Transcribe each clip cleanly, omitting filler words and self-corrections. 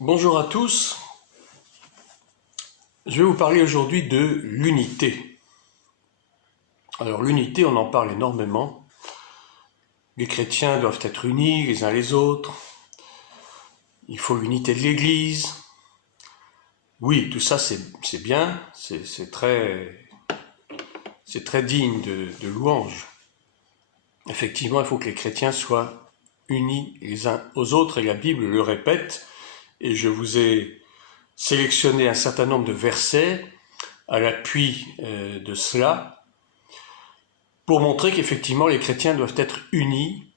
Bonjour à tous, je vais vous parler aujourd'hui de l'unité. Alors l'unité, on en parle énormément. Les chrétiens doivent être unis les uns les autres. Il faut l'unité de l'Église. Oui, tout ça c'est bien, c'est très digne de louange. Effectivement, il faut que les chrétiens soient unis les uns aux autres et la Bible le répète. Et je vous ai sélectionné un certain nombre de versets à l'appui de cela, pour montrer qu'effectivement les chrétiens doivent être unis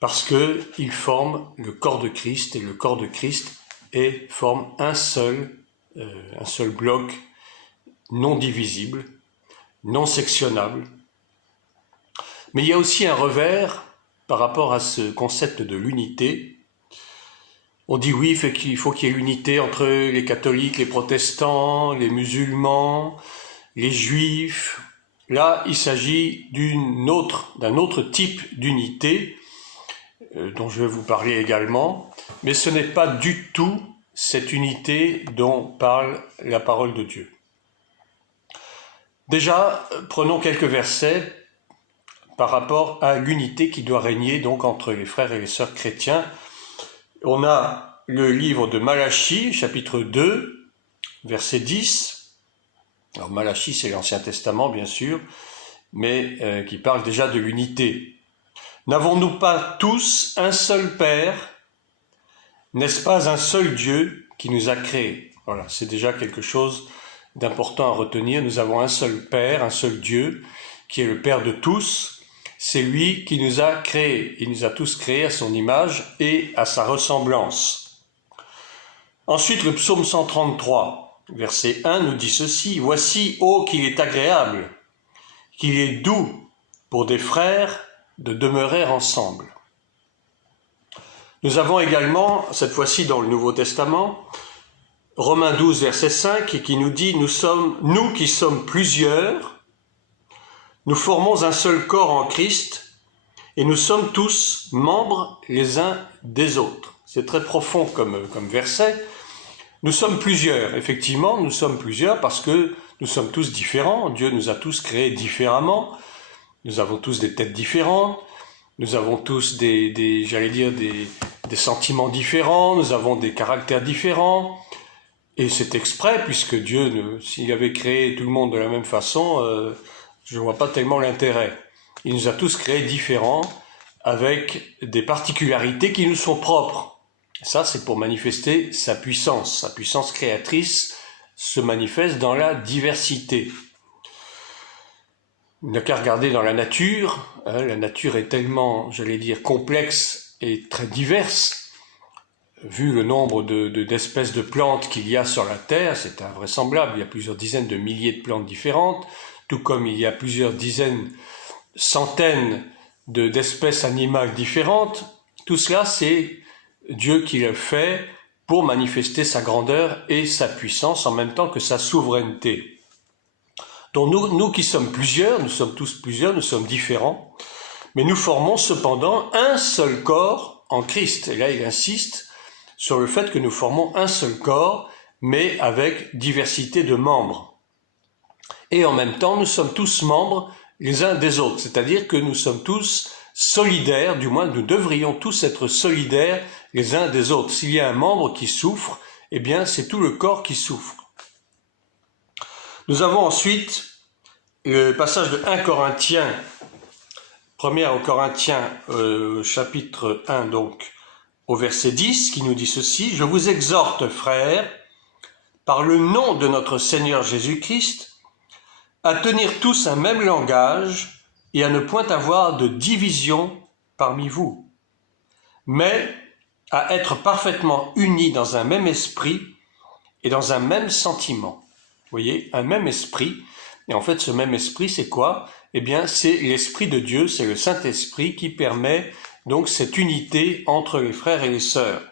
parce qu'ils forment le corps de Christ et le corps de Christ forme un seul bloc non divisible, non sectionnable. Mais il y a aussi un revers par rapport à ce concept de l'unité. On dit oui, il faut qu'il y ait l'unité entre les catholiques, les protestants, les musulmans, les juifs. Là, il s'agit d'un autre type d'unité dont je vais vous parler également, mais ce n'est pas du tout cette unité dont parle la parole de Dieu. Déjà, prenons quelques versets par rapport à l'unité qui doit régner donc entre les frères et les sœurs chrétiens. On a le livre de Malachie, chapitre 2, verset 10. Alors Malachie, c'est l'Ancien Testament, bien sûr, mais qui parle déjà de l'unité. N'avons-nous pas tous un seul Père? N'est-ce pas un seul Dieu qui nous a créés? Voilà, c'est déjà quelque chose d'important à retenir. Nous avons un seul Père, un seul Dieu, qui est le Père de tous. C'est lui qui nous a créés. Il nous a tous créés à son image et à sa ressemblance. Ensuite, le psaume 133, verset 1, nous dit ceci. « Voici, ô qu'il est agréable, qu'il est doux pour des frères de demeurer ensemble. » Nous avons également, cette fois-ci dans le Nouveau Testament, Romains 12, verset 5, qui nous dit « Nous qui sommes plusieurs, nous formons un seul corps en Christ, et nous sommes tous membres les uns des autres. » C'est très profond comme verset. Nous sommes plusieurs, effectivement, nous sommes plusieurs parce que nous sommes tous différents. Dieu nous a tous créés différemment. Nous avons tous des têtes différentes. Nous avons tous des sentiments différents. Nous avons des caractères différents. Et c'est exprès, puisque Dieu, s'il avait créé tout le monde de la même façon, je ne vois pas tellement l'intérêt. Il nous a tous créés différents, avec des particularités qui nous sont propres. Ça, c'est pour manifester sa puissance. Sa puissance créatrice se manifeste dans la diversité. Il n'y a qu'à regarder dans la nature. La nature est tellement, complexe et très diverse. Vu le nombre d'espèces de plantes qu'il y a sur la Terre, c'est invraisemblable. Il y a plusieurs dizaines de milliers de plantes différentes, tout comme il y a plusieurs centaines d'espèces animales différentes. Tout cela, c'est Dieu qui le fait pour manifester sa grandeur et sa puissance en même temps que sa souveraineté. Donc nous qui sommes plusieurs, nous sommes tous plusieurs, nous sommes différents, mais nous formons cependant un seul corps en Christ. Et là, il insiste sur le fait que nous formons un seul corps, mais avec diversité de membres. Et en même temps, nous sommes tous membres les uns des autres, c'est-à-dire que nous sommes tous solidaires, du moins nous devrions tous être solidaires les uns des autres. S'il y a un membre qui souffre, eh bien c'est tout le corps qui souffre. Nous avons ensuite le passage de 1 Corinthiens, 1 Corinthiens chapitre 1 donc, au verset 10, qui nous dit ceci. « Je vous exhorte, frères, par le nom de notre Seigneur Jésus-Christ, à tenir tous un même langage et à ne point avoir de division parmi vous, mais à être parfaitement unis dans un même esprit et dans un même sentiment. » Vous voyez, un même esprit. Et en fait, ce même esprit, c'est quoi? Eh bien, c'est l'Esprit de Dieu, c'est le Saint-Esprit qui permet donc cette unité entre les frères et les sœurs.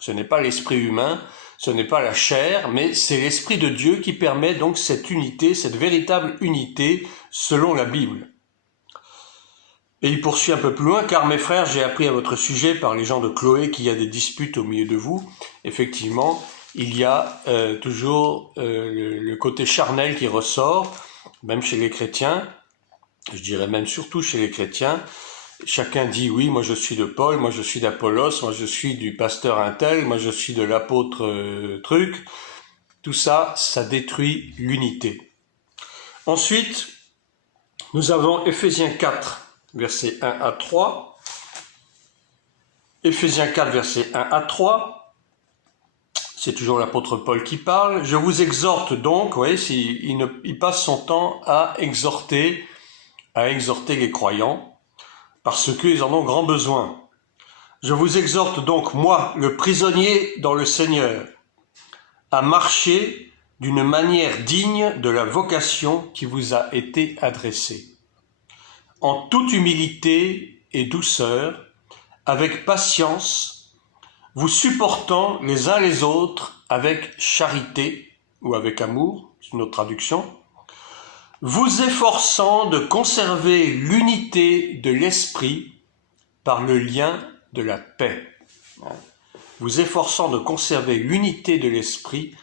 Ce n'est pas l'esprit humain, ce n'est pas la chair, mais c'est l'Esprit de Dieu qui permet donc cette unité, cette véritable unité selon la Bible. Et il poursuit un peu plus loin, car mes frères, j'ai appris à votre sujet par les gens de Chloé qu'il y a des disputes au milieu de vous. Effectivement, il y a toujours le côté charnel qui ressort, même chez les chrétiens, je dirais même surtout chez les chrétiens. Chacun dit oui, moi je suis de Paul, moi je suis d'Apollos, moi je suis du pasteur Intel, moi je suis de l'apôtre truc. Tout ça, ça détruit l'unité. Ensuite, nous avons Éphésiens 4, versets 1 à 3. Éphésiens 4, versets 1 à 3. C'est toujours l'apôtre Paul qui parle. Je vous exhorte donc, vous voyez, il passe son temps à exhorter les croyants, parce qu'ils en ont grand besoin. Je vous exhorte donc, moi, le prisonnier dans le Seigneur, à marcher d'une manière digne de la vocation qui vous a été adressée, en toute humilité et douceur, avec patience, vous supportant les uns les autres avec charité, ou avec amour, c'est une autre traduction, vous efforçant de conserver l'unité de l'esprit par le lien de la paix. Vous efforçant de conserver l'unité de l'esprit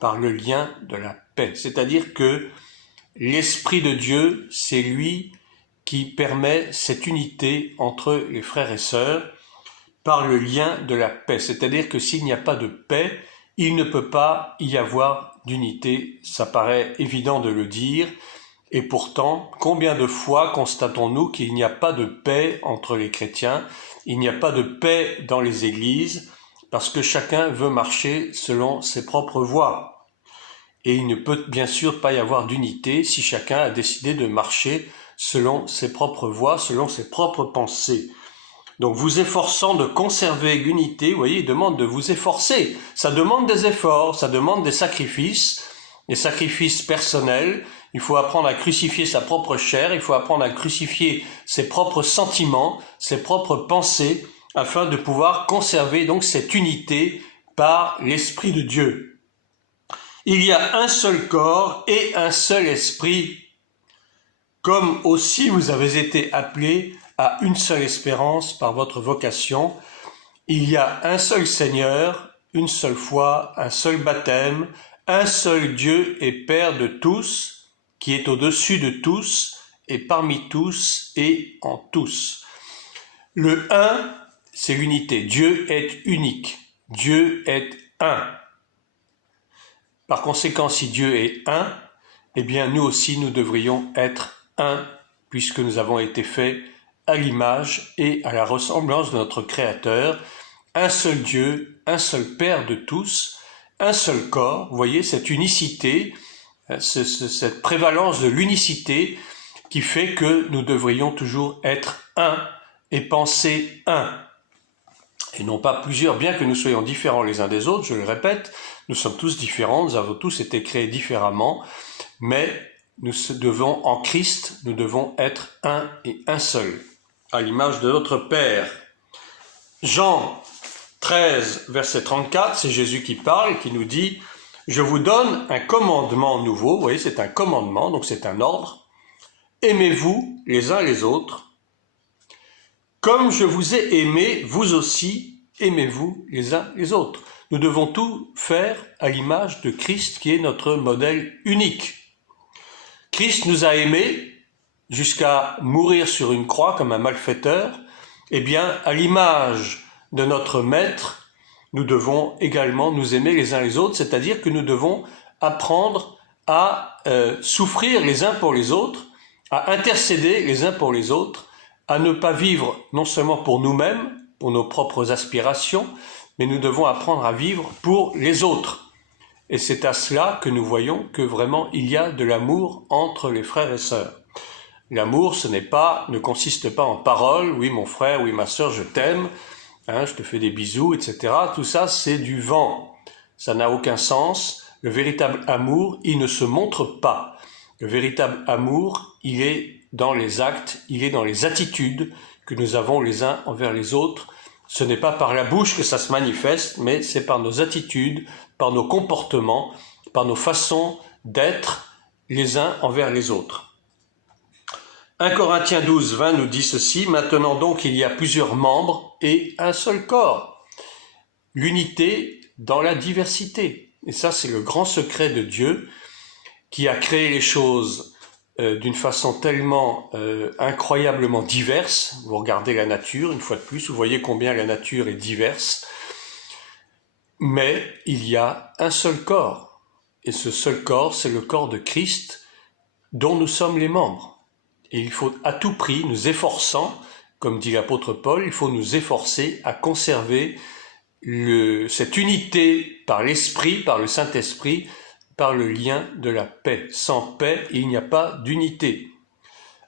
par le lien de la paix. C'est-à-dire que l'Esprit de Dieu, c'est lui qui permet cette unité entre les frères et sœurs par le lien de la paix. C'est-à-dire que s'il n'y a pas de paix, il ne peut pas y avoir d'unité. Ça paraît évident de le dire. Et pourtant, combien de fois constatons-nous qu'il n'y a pas de paix entre les chrétiens, il n'y a pas de paix dans les églises, parce que chacun veut marcher selon ses propres voies. Et il ne peut bien sûr pas y avoir d'unité si chacun a décidé de marcher selon ses propres voies, selon ses propres pensées. Donc vous efforçant de conserver l'unité, vous voyez, il demande de vous efforcer. Ça demande des efforts, ça demande des sacrifices personnels. Il faut apprendre à crucifier sa propre chair, il faut apprendre à crucifier ses propres sentiments, ses propres pensées, afin de pouvoir conserver donc cette unité par l'Esprit de Dieu. Il y a un seul corps et un seul esprit, comme aussi vous avez été appelés à une seule espérance par votre vocation. Il y a un seul Seigneur, une seule foi, un seul baptême, un seul Dieu et Père de tous, qui est au-dessus de tous et parmi tous et en tous. Le un, c'est l'unité. Dieu est unique. Dieu est un. Par conséquent, si Dieu est un, eh bien nous aussi nous devrions être un, puisque nous avons été faits à l'image et à la ressemblance de notre Créateur, un seul Dieu, un seul Père de tous, un seul corps. Vous voyez cette unicité, cette prévalence de l'unicité qui fait que nous devrions toujours être un et penser un. Et non pas plusieurs, bien que nous soyons différents les uns des autres, je le répète, nous sommes tous différents, nous avons tous été créés différemment, mais nous devons, en Christ, nous devons être un et un seul, à l'image de notre Père. Jean 13, verset 34, c'est Jésus qui parle, qui nous dit « Je vous donne un commandement nouveau », vous voyez, c'est un commandement, donc c'est un ordre, « Aimez-vous les uns les autres, comme je vous ai aimé, vous aussi, aimez-vous les uns les autres. » Nous devons tout faire à l'image de Christ, qui est notre modèle unique. Christ nous a aimés jusqu'à mourir sur une croix comme un malfaiteur. Eh bien, à l'image de notre Maître, nous devons également nous aimer les uns les autres, c'est-à-dire que nous devons apprendre à souffrir les uns pour les autres, à intercéder les uns pour les autres, à ne pas vivre non seulement pour nous-mêmes, pour nos propres aspirations, mais nous devons apprendre à vivre pour les autres. Et c'est à cela que nous voyons que vraiment il y a de l'amour entre les frères et sœurs. L'amour, ne consiste pas en paroles, oui mon frère, oui ma sœur, je t'aime, je te fais des bisous, etc. Tout ça, c'est du vent. Ça n'a aucun sens. Le véritable amour, il ne se montre pas. Le véritable amour, il est dans les actes, il est dans les attitudes que nous avons les uns envers les autres. Ce n'est pas par la bouche que ça se manifeste, mais c'est par nos attitudes, par nos comportements, par nos façons d'être les uns envers les autres. 1 Corinthiens 12, 20 nous dit ceci: « Maintenant donc il y a plusieurs membres et un seul corps. » L'unité dans la diversité. Et ça, c'est le grand secret de Dieu qui a créé les choses d'une façon tellement incroyablement diverse. Vous regardez la nature, une fois de plus, vous voyez combien la nature est diverse. Mais il y a un seul corps. Et ce seul corps, c'est le corps de Christ dont nous sommes les membres. Et il faut à tout prix, nous efforçant, comme dit l'apôtre Paul, il faut nous efforcer à conserver cette unité par l'Esprit, par le Saint-Esprit, par le lien de la paix. Sans paix, il n'y a pas d'unité.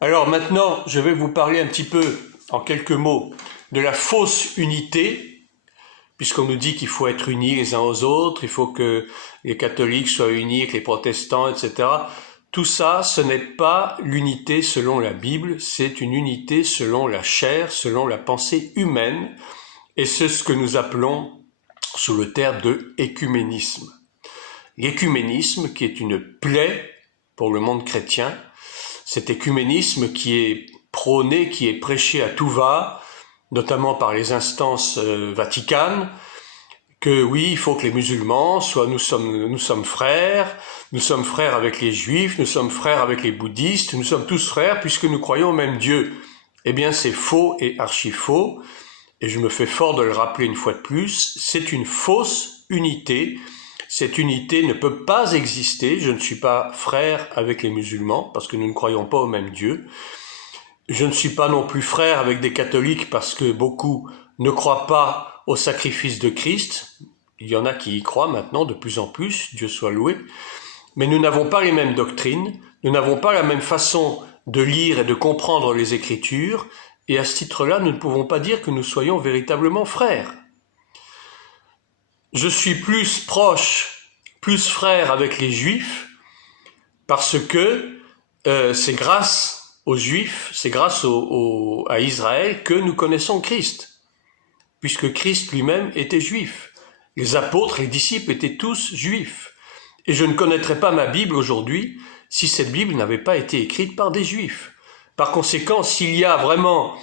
Alors maintenant, je vais vous parler un petit peu, en quelques mots, de la fausse unité, puisqu'on nous dit qu'il faut être unis les uns aux autres, il faut que les catholiques soient unis avec les protestants, etc. Tout ça, ce n'est pas l'unité selon la Bible, c'est une unité selon la chair, selon la pensée humaine, et c'est ce que nous appelons sous le terme de écuménisme. L'écuménisme qui est une plaie pour le monde chrétien, cet écuménisme qui est prôné, qui est prêché à tout va, notamment par les instances vaticanes, que oui, il faut que les musulmans soient, nous sommes frères avec les juifs, nous sommes frères avec les bouddhistes, nous sommes tous frères puisque nous croyons au même Dieu. Eh bien, c'est faux et archi faux, et je me fais fort de le rappeler une fois de plus, c'est une fausse unité. Cette unité ne peut pas exister. Je ne suis pas frère avec les musulmans parce que nous ne croyons pas au même Dieu. Je ne suis pas non plus frère avec des catholiques parce que beaucoup ne croient pas au sacrifice de Christ. Il y en a qui y croient maintenant de plus en plus, Dieu soit loué. Mais nous n'avons pas les mêmes doctrines, nous n'avons pas la même façon de lire et de comprendre les Écritures, et à ce titre-là, nous ne pouvons pas dire que nous soyons véritablement frères. Je suis plus proche, plus frère avec les Juifs, parce que c'est grâce aux Juifs, c'est grâce à Israël que nous connaissons Christ, puisque Christ lui-même était juif. Les apôtres, les disciples étaient tous juifs. Et je ne connaîtrais pas ma Bible aujourd'hui si cette Bible n'avait pas été écrite par des juifs. Par conséquent, s'il y a vraiment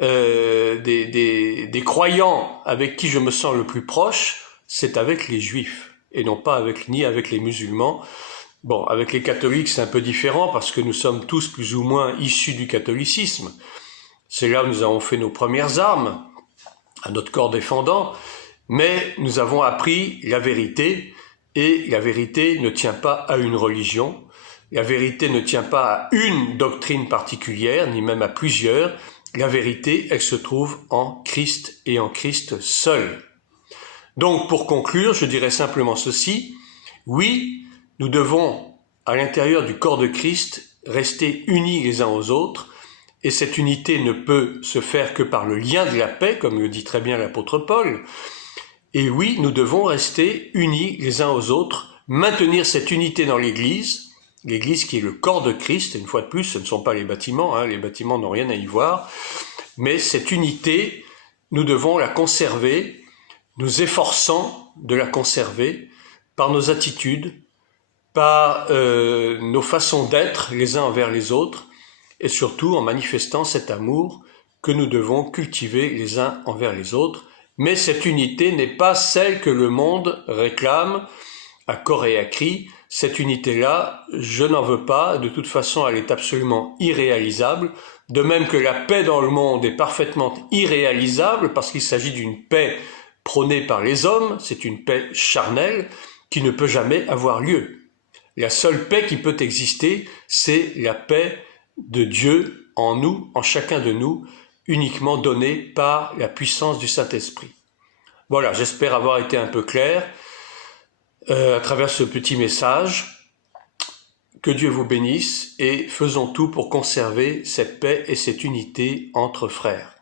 des croyants avec qui je me sens le plus proche, c'est avec les juifs, et non pas ni avec les musulmans. Bon, avec les catholiques, c'est un peu différent, parce que nous sommes tous plus ou moins issus du catholicisme. C'est là où nous avons fait nos premières armes, à notre corps défendant, mais nous avons appris la vérité, et la vérité ne tient pas à une religion, la vérité ne tient pas à une doctrine particulière, ni même à plusieurs. La vérité, elle se trouve en Christ et en Christ seul. Donc, pour conclure, je dirais simplement ceci. Oui, nous devons, à l'intérieur du corps de Christ, rester unis les uns aux autres, et cette unité ne peut se faire que par le lien de la paix, comme le dit très bien l'apôtre Paul. Et oui, nous devons rester unis les uns aux autres, maintenir cette unité dans l'Église qui est le corps de Christ, et une fois de plus, ce ne sont pas les bâtiments, les bâtiments n'ont rien à y voir, mais cette unité, nous devons la conserver, nous efforçant de la conserver par nos attitudes, par nos façons d'être les uns envers les autres, et surtout en manifestant cet amour que nous devons cultiver les uns envers les autres. Mais cette unité n'est pas celle que le monde réclame à corps et à cri. Cette unité-là, je n'en veux pas. De toute façon, elle est absolument irréalisable. De même que la paix dans le monde est parfaitement irréalisable parce qu'il s'agit d'une paix prônée par les hommes. C'est une paix charnelle qui ne peut jamais avoir lieu. La seule paix qui peut exister, c'est la paix de Dieu en nous, en chacun de nous, uniquement donnée par la puissance du Saint-Esprit. Voilà, j'espère avoir été un peu clair à travers ce petit message. Que Dieu vous bénisse et faisons tout pour conserver cette paix et cette unité entre frères.